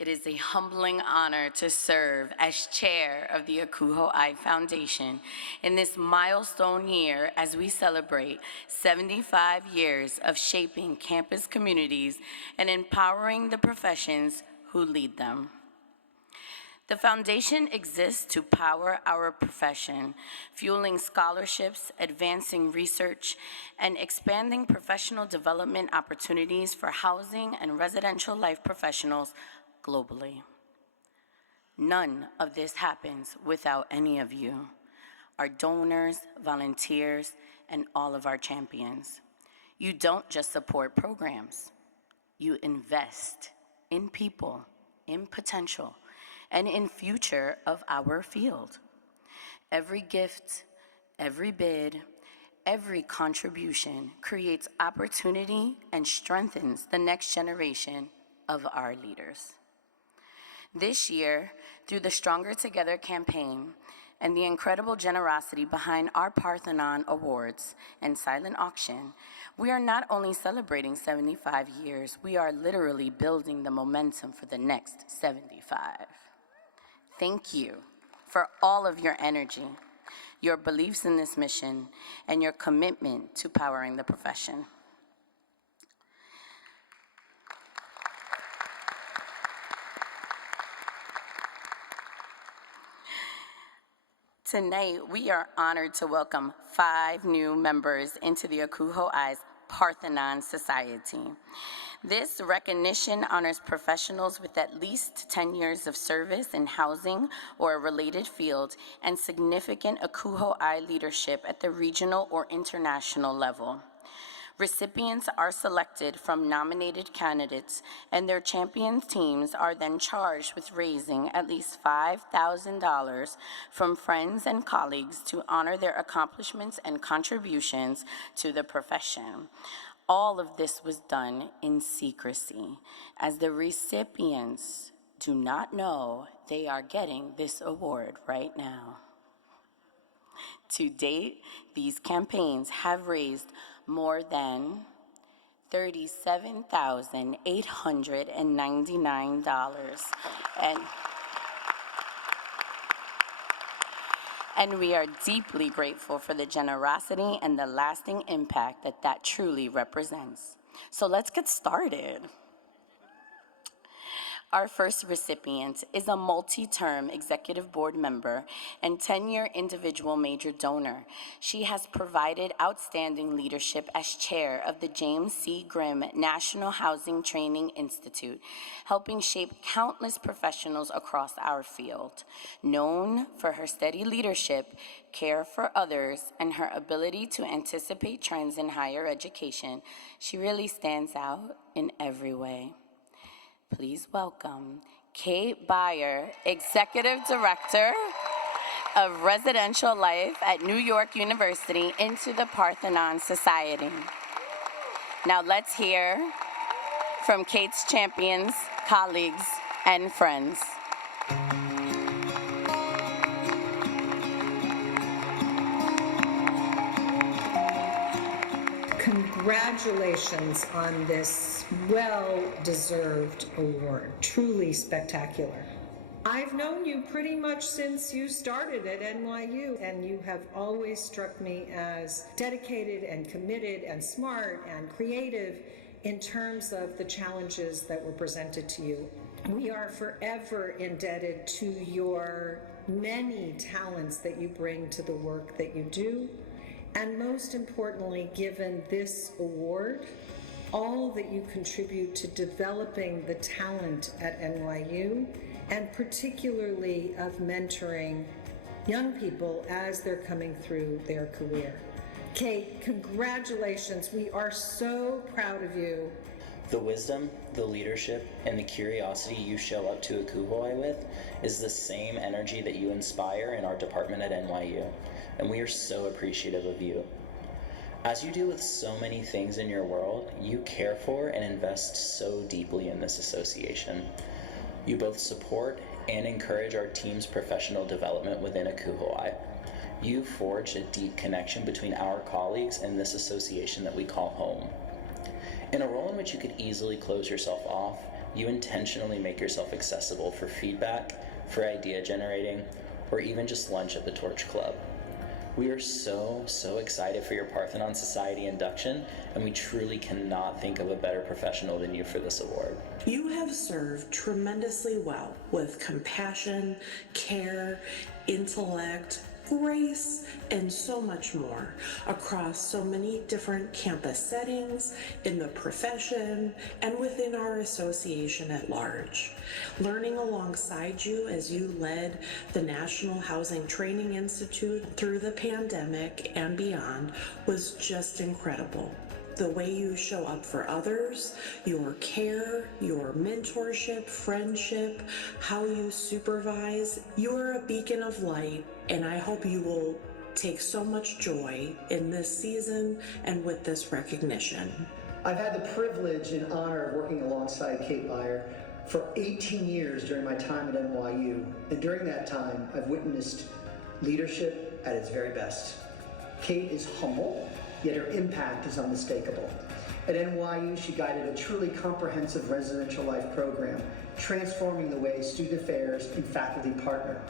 It is a humbling honor to serve as chair of the ACUHO-I Foundation in this milestone year as we celebrate 75 years of shaping campus communities and empowering the professions who lead them. The foundation exists to power our profession, fueling scholarships, advancing research, and expanding professional development opportunities for housing and residential life professionals globally. None of this happens without any of you, our donors, volunteers, and all of our champions. You don't just support programs, you invest in people, in potential, and in future of our field. Every gift, every bid, every contribution creates opportunity and strengthens the next generation of our leaders. This year, through the Stronger Together campaign and the incredible generosity behind our Parthenon Awards and silent auction, we are not only celebrating 75 years, we are literally building the momentum for the next 75. Thank you for all of your energy, your beliefs in this mission, and your commitment to powering the profession. Tonight, we are honored to welcome 5 new members into the ACUHO-I's Parthenon Society. This recognition honors professionals with at least 10 years of service in housing or a related field and significant ACUHO-I leadership at the regional or international level. Recipients are selected from nominated candidates, and their champion teams are then charged with raising at least $5,000 from friends and colleagues to honor their accomplishments and contributions to the profession. All of this was done in secrecy, as the recipients do not know they are getting this award right now. To date, these campaigns have raised more than $37,899, and we are deeply grateful for the generosity and the lasting impact that truly represents. So let's get started. Our first recipient is a multi-term executive board member and 10-year individual major donor. She has provided outstanding leadership as chair of the James C. Grimm National Housing Training Institute, helping shape countless professionals across our field. Known for her steady leadership, care for others, and her ability to anticipate trends in higher education, she really stands out in every way. Please welcome Kate Beyer, Executive Director of Residential Life at New York University, into the Parthenon Society. Now let's hear from Kate's champions, colleagues, and friends. Congratulations on this well-deserved award. Truly spectacular. I've known you pretty much since you started at NYU, and you have always struck me as dedicated and committed and smart and creative in terms of the challenges that were presented to you. We are forever indebted to your many talents that you bring to the work that you do. And most importantly, given this award, all that you contribute to developing the talent at NYU, and particularly of mentoring young people as they're coming through their career. Kate, congratulations. We are so proud of you. The wisdom, the leadership, and the curiosity you show up to ACUHO-I with is the same energy that you inspire in our department at NYU, and we are so appreciative of you. As you do with so many things in your world, you care for and invest so deeply in this association. You both support and encourage our team's professional development within ACUHO-I. You forged a deep connection between our colleagues and this association that we call home. In a role in which you could easily close yourself off, You intentionally make yourself accessible for feedback, for idea generating, or even just lunch at the Torch Club. We are so excited for your Parthenon Society induction, and we truly cannot think of a better professional than you for this award. You have served tremendously well with compassion, care, intellect, grace, and so much more across so many different campus settings, in the profession, and within our association at large. Learning alongside you as you led the National Housing Training Institute through the pandemic and beyond was just incredible. The way you show up for others, your care, your mentorship, friendship, how you supervise, you're a beacon of light, and I hope you will take so much joy in this season and with this recognition. I've had the privilege and honor of working alongside Kate Beyer for 18 years during my time at NYU, and during that time, I've witnessed leadership at its very best. Kate is humble, yet her impact is unmistakable. At NYU, she guided a truly comprehensive residential life program, transforming the way student affairs and faculty partner.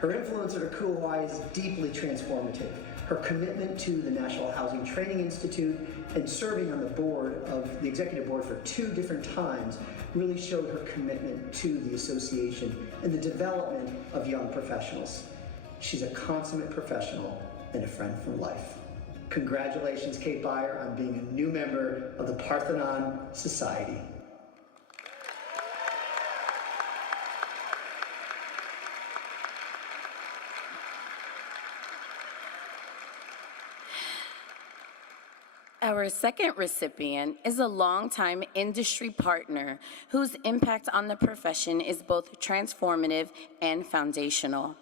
Her influence at ACUHO-I is deeply transformative. Her commitment to the National Housing Training Institute and serving on the board of the executive board for 2 different times really showed her commitment to the association and the development of young professionals. She's a consummate professional and a friend for life. Congratulations, Kate Beyer, on being a new member of the Parthenon Society. Our second recipient is a longtime industry partner whose impact on the profession is both transformative and foundational.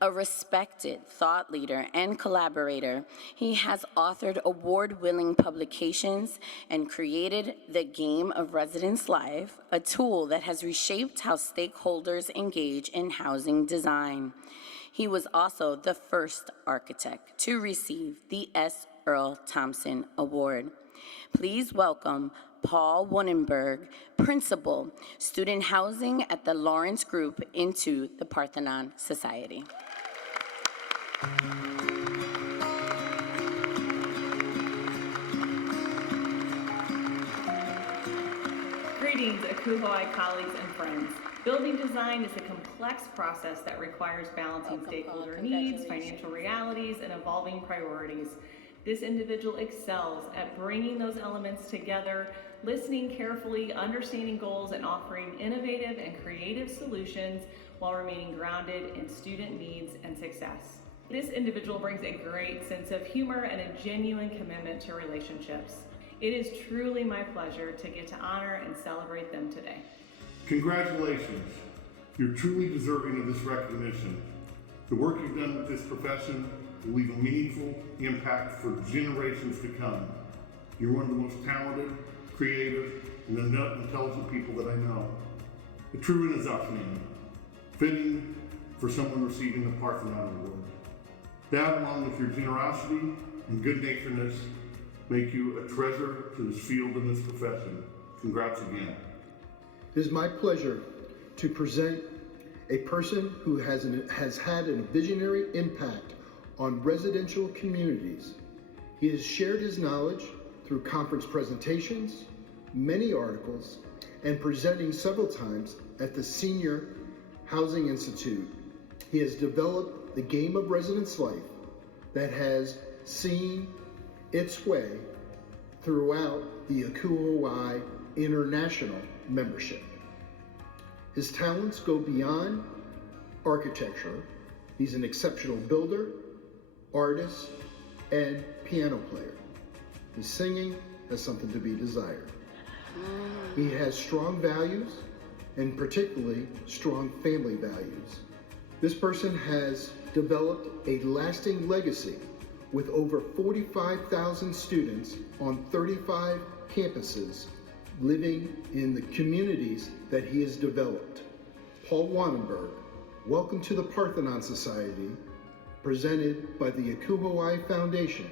A respected thought leader and collaborator, he has authored award-winning publications and created the Game of Residence Life, a tool that has reshaped how stakeholders engage in housing design. He was also the first architect to receive the S. Earl Thompson Award. Please welcome Paul Wannenberg, Principal, Student Housing at the Lawrence Group, into the Parthenon Society. Greetings, ACUHO-I colleagues and friends. Building design is a complex process that requires balancing stakeholder needs, financial realities, and evolving priorities. This individual excels at bringing those elements together, listening carefully, understanding goals, and offering innovative and creative solutions while remaining grounded in student needs and success. This individual brings a great sense of humor and a genuine commitment to relationships. It is truly my pleasure to get to honor and celebrate them today. Congratulations. You're truly deserving of this recognition. The work you've done with this profession will leave a meaningful impact for generations to come. You're one of the most talented, creative, and intelligent people that I know. A true Renaissance name, fitting for someone receiving the Parthenon Award. That, along with your generosity and good-naturedness, make you a treasure to this field and this profession. Congrats again. It is my pleasure to present a person who has had a visionary impact on residential communities. He has shared his knowledge through conference presentations, many articles, and presenting several times at the Senior Housing Institute. He has developed the Game of Residence Life that has seen its way throughout the ACUHO-I International membership. His talents go beyond architecture. He's an exceptional builder, artist, and piano player. His singing has something to be desired. He has strong values, and particularly strong family values. This person has developed a lasting legacy with over 45,000 students on 35 campuses living in the communities that he has developed. Paul Wannenberg, welcome to the Parthenon Society, presented by the ACUHO-I Foundation,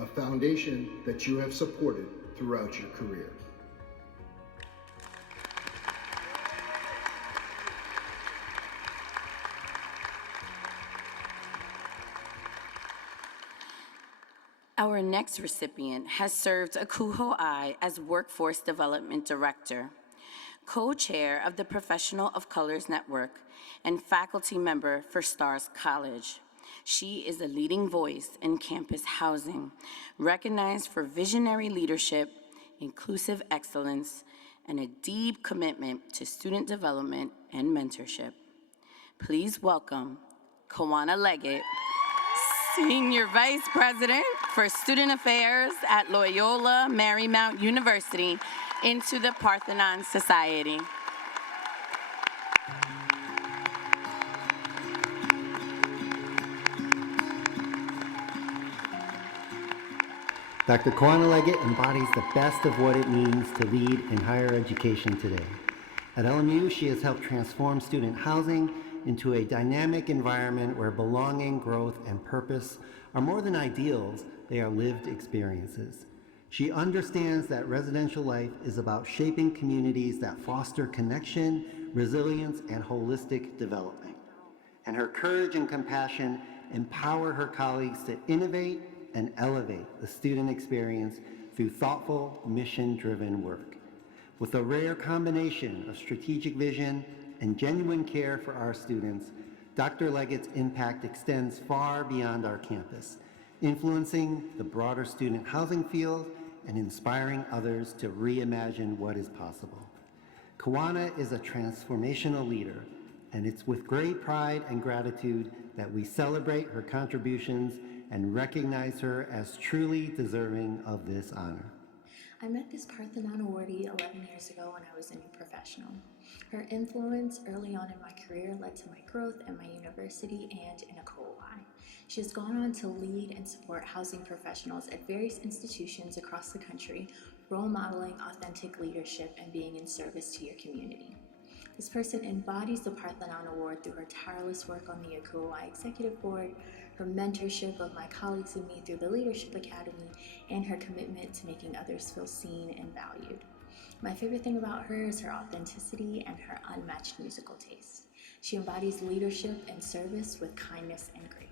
a foundation that you have supported throughout your career. Our next recipient has served ACUHO-I as Workforce Development Director, co-chair of the Professional of Colors Network, and faculty member for Stars College. She is a leading voice in campus housing, recognized for visionary leadership, inclusive excellence, and a deep commitment to student development and mentorship. Please welcome Kawana Leggett, Senior Vice President for Student Affairs at Loyola Marymount University, into the Parthenon Society. Dr. Kawana Leggett embodies the best of what it means to lead in higher education today. At LMU, she has helped transform student housing into a dynamic environment where belonging, growth, and purpose are more than ideals, they are lived experiences. She understands that residential life is about shaping communities that foster connection, resilience, and holistic development. And her courage and compassion empower her colleagues to innovate and elevate the student experience through thoughtful, mission-driven work. With a rare combination of strategic vision and genuine care for our students, Dr. Leggett's impact extends far beyond our campus, influencing the broader student housing field and inspiring others to reimagine what is possible. Kawana is a transformational leader, and it's with great pride and gratitude that we celebrate her contributions and recognize her as truly deserving of this honor. I met this Parthenon awardee 11 years ago when I was a new professional. Her influence early on in my career led to my growth at my university and in ACUHO-I. She has gone on to lead and support housing professionals at various institutions across the country, role modeling authentic leadership and being in service to your community. This person embodies the Parthenon Award through her tireless work on the ACUHO-I Executive Board, her mentorship of my colleagues and me through the Leadership Academy, and her commitment to making others feel seen and valued. My favorite thing about her is her authenticity and her unmatched musical taste. She embodies leadership and service with kindness and grace.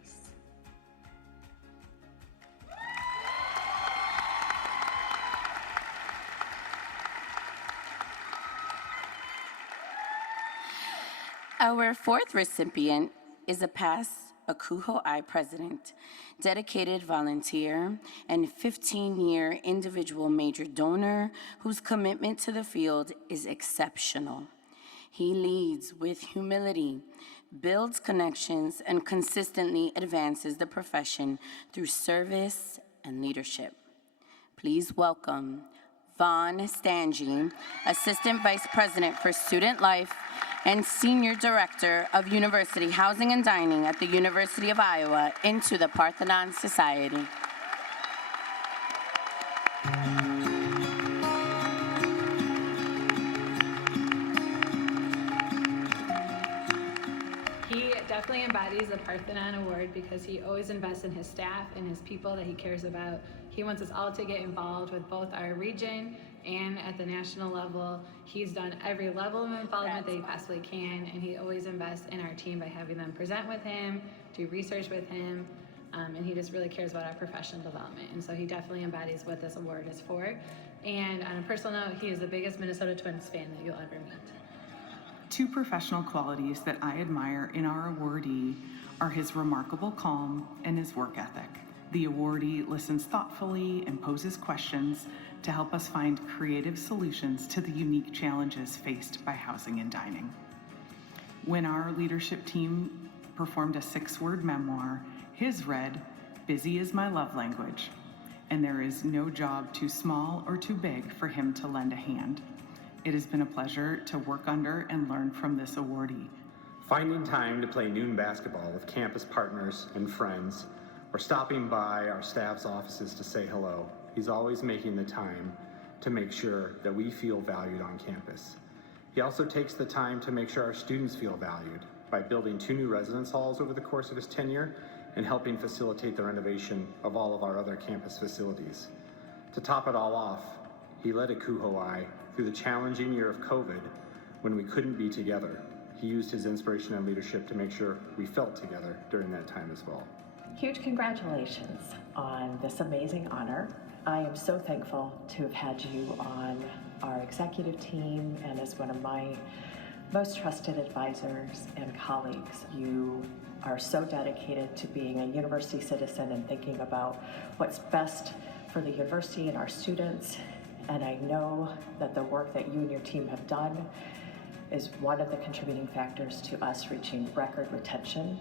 Our fourth recipient is a past ACUHO-I president, dedicated volunteer, and 15-year individual major donor whose commitment to the field is exceptional. He leads with humility, builds connections, and consistently advances the profession through service and leadership. Please welcome Vaughn Stange, Assistant Vice President for Student Life and Senior Director of University Housing and Dining at the University of Iowa, into the Parthenon Society. He definitely embodies the Parthenon Award because he always invests in his staff and his people that he cares about. He wants us all to get involved with both our region and at the national level. He's done every level of involvement that he possibly can, and he always invests in our team by having them present with him, do research with him, and he just really cares about our professional development. And so he definitely embodies what this award is for. And on a personal note, he is the biggest Minnesota Twins fan that you'll ever meet. Two professional qualities that I admire in our awardee are his remarkable calm and his work ethic. The awardee listens thoughtfully and poses questions to help us find creative solutions to the unique challenges faced by housing and dining. When our leadership team performed a 6-word memoir, his read, "Busy is my love language," and there is no job too small or too big for him to lend a hand. It has been a pleasure to work under and learn from this awardee. Finding time to play noon basketball with campus partners and friends, or stopping by our staff's offices to say hello. He's always making the time to make sure that we feel valued on campus. He also takes the time to make sure our students feel valued by building 2 new residence halls over the course of his tenure and helping facilitate the renovation of all of our other campus facilities. To top it all off, he led ACUHO-I through the challenging year of COVID when we couldn't be together. He used his inspiration and leadership to make sure we felt together during that time as well. Huge congratulations on this amazing honor. I am so thankful to have had you on our executive team and as one of my most trusted advisors and colleagues. You are so dedicated to being a university citizen and thinking about what's best for the university and our students. And I know that the work that you and your team have done is one of the contributing factors to us reaching record retention.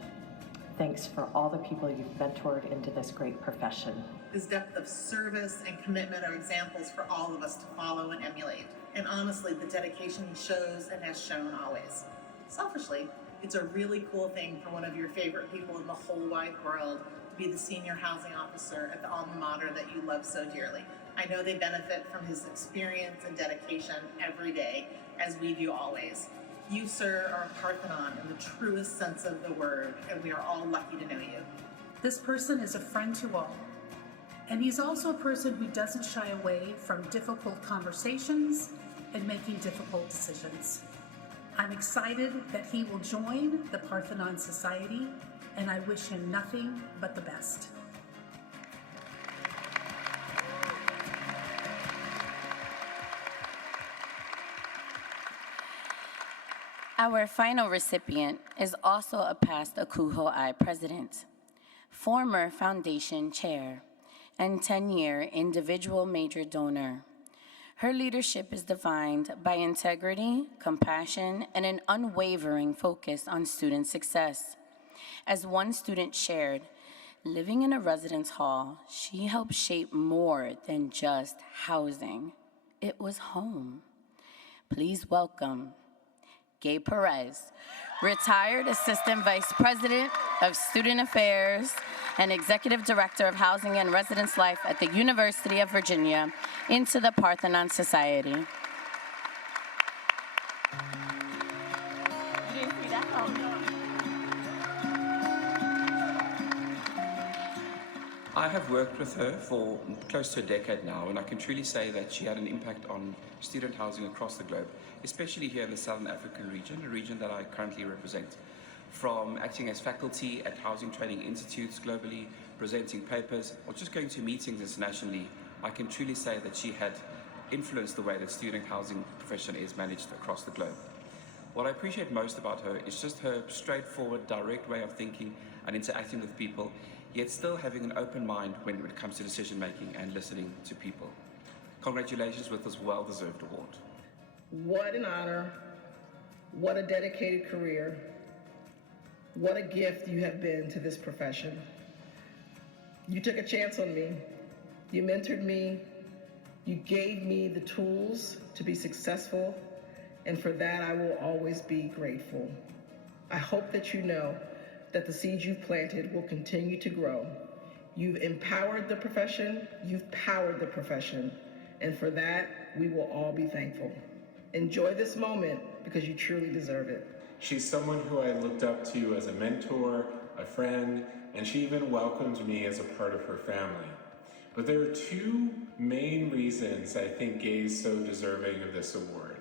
Thanks for all the people you've mentored into this great profession. His depth of service and commitment are examples for all of us to follow and emulate. And honestly, the dedication he shows and has shown always. Selfishly, it's a really cool thing for one of your favorite people in the whole wide world to be the senior housing officer at the alma mater that you love so dearly. I know they benefit from his experience and dedication every day, as we do always. You, sir, are a Parthenon in the truest sense of the word, and we are all lucky to know you. This person is a friend to all, and he's also a person who doesn't shy away from difficult conversations and making difficult decisions. I'm excited that he will join the Parthenon Society, and I wish him nothing but the best. Our final recipient is also a past ACUHO-I president, former foundation chair, and 10-year individual major donor. Her leadership is defined by integrity, compassion, and an unwavering focus on student success. As one student shared, living in a residence hall, she helped shape more than just housing. It was home. Please welcome Gay Perez, retired Assistant Vice President of Student Affairs and Executive Director of Housing and Residence Life at the University of Virginia, into the Parthenon Society. I have worked with her for close to a decade now, and I can truly say that she had an impact on student housing across the globe, especially here in the Southern African region, a region that I currently represent. From acting as faculty at housing training institutes globally, presenting papers, or just going to meetings internationally, I can truly say that she had influenced the way that student housing profession is managed across the globe. What I appreciate most about her is just her straightforward, direct way of thinking and interacting with people, yet still having an open mind when it comes to decision making and listening to people. Congratulations with this well-deserved award. What an honor, what a dedicated career, what a gift you have been to this profession. You took a chance on me, you mentored me, you gave me the tools to be successful, and for that I will always be grateful. I hope that you know that the seeds you've planted will continue to grow. You've empowered the profession, you've powered the profession, and for that, we will all be thankful. Enjoy this moment because you truly deserve it. She's someone who I looked up to as a mentor, a friend, and she even welcomed me as a part of her family. But there are two main reasons I think Gay is so deserving of this award.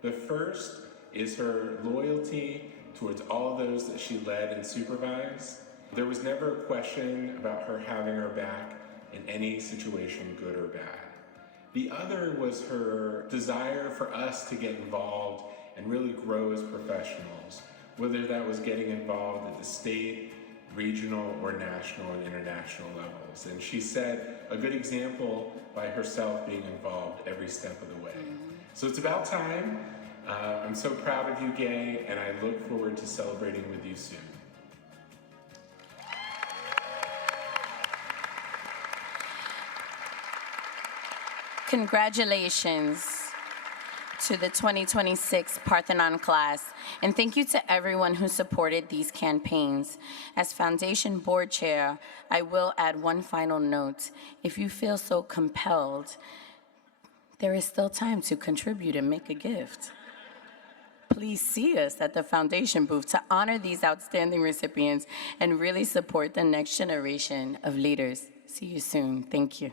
The first is her loyalty towards all those that she led and supervised. There was never a question about her having our back in any situation, good or bad. The other was her desire for us to get involved and really grow as professionals, whether that was getting involved at the state, regional, or national and international levels. And she set a good example by herself being involved every step of the way. So it's about time. I'm so proud of you, Gay, and I look forward to celebrating with you soon. Congratulations to the 2026 Parthenon class, and thank you to everyone who supported these campaigns. As Foundation Board Chair, I will add one final note. If you feel so compelled, there is still time to contribute and make a gift. Please see us at the Foundation booth to honor these outstanding recipients and really support the next generation of leaders. See you soon. Thank you.